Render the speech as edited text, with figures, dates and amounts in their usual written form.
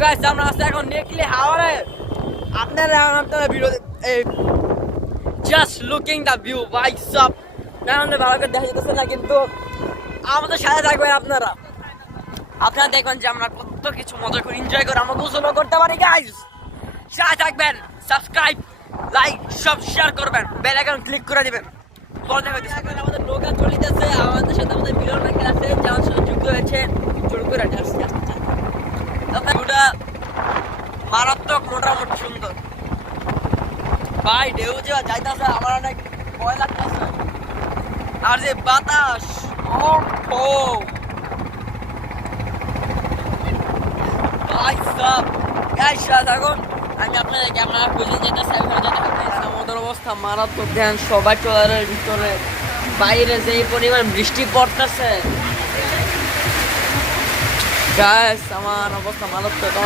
guys আমরা আছি এখন নেকলি হাওরে আপনারা video just looking the view ভাই সব আমাদের ভালো করে দেখা যাচ্ছে না কিন্তু আমাদের সাথে থাকবেন আপনারা দেখবেন যে আমরা কত কিছু মজা করে এনজয় করে আমরা গোসলও করতে পারি গাইস সাথে থাকবেন সাবস্ক্রাইব লাইক সব শেয়ার করবেন বেল আইকন ক্লিক করে দিবেন পরে দেখা দিচ্ছে আমাদের নৌকা চলিতেছে আমাদের সাথে আমাদের বিরল ভাই আছে যার সাথে যুক্ত হয়েছে জোর করে আসছে ভিউটা মারাত্মক মোটামুটি সুন্দর ভাই ঢেউ যে যাইতেছে আমার অনেক ভয় লাগতেছে আর যে বাতাস ভাই সব এখন আমি আপনাদের ক্যামেরা খুঁজে যেতে সমুদ্র অবস্থা মারাত্মক ধ্যান সবাই চলার ভিতরে বাইরে যে পরিমাণ বৃষ্টি পড়তেছে আমার অবস্থা মারাত্মক